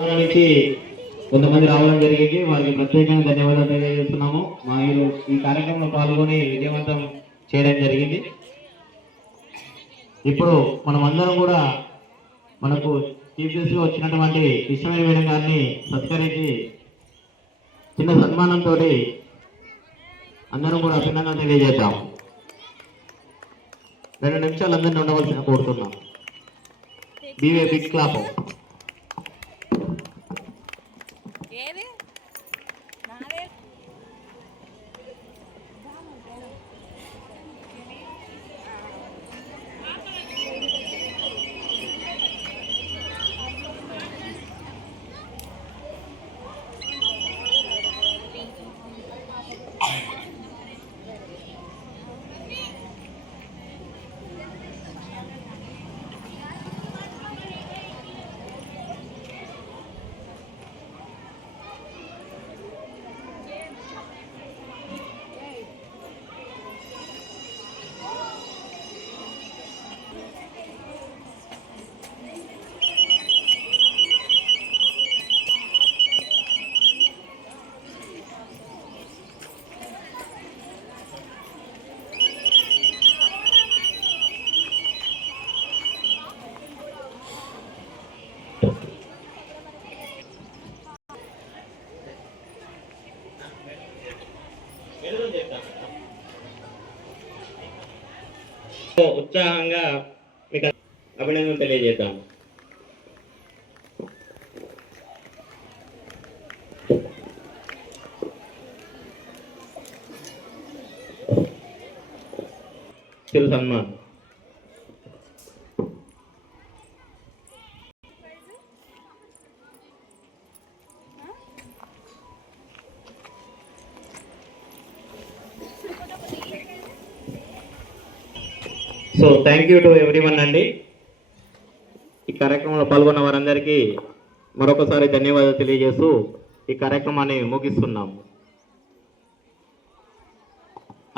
నుంచి కొంతమంది రావడం జరిగింది. వారికి ప్రత్యేకంగా ధన్యవాదాలు తెలియజేస్తున్నాము. మీరు ఈ కార్యక్రమంలో పాల్గొని విజయవంతం చేయడం జరిగింది. ఇప్పుడు మనం అందరం కూడా మనకు చీఫ్ గెస్ట్ గా వచ్చినటువంటి కృష్ణవేణి మేడం గారిని సత్కరించి చిన్న సన్మానంతో అందరం కూడా అభినందన తెలియజేద్దాం. 2 నిమిషాలు అందరినీ ఉండవలసిన కోరుతున్నాం. Give a big clap. ఉత్సాహంగా మీకు అభినందనలు తెలియజేద్దాం. సన్మాన్ so thank you to everyone అండి. ఈ కార్యక్రమంలో పాల్గొన్న వారందరికీ మరొకసారి ధన్యవాదాలు తెలియజేస్తూ ఈ కార్యక్రమాన్ని ముగిస్తున్నాము.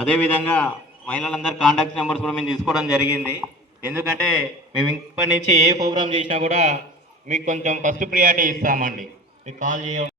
అదేవిధంగా మహిళలందరూ కాంటాక్ట్ నెంబర్స్ కూడా మేము తీసుకోవడం జరిగింది. ఎందుకంటే మేము ఇప్పటి నుంచి ఏ ప్రోగ్రామ్ చేసినా కూడా మీకు కొంచెం ఫస్ట్ ప్రియారిటీ ఇస్తామండి. మీకు కాల్ చేయ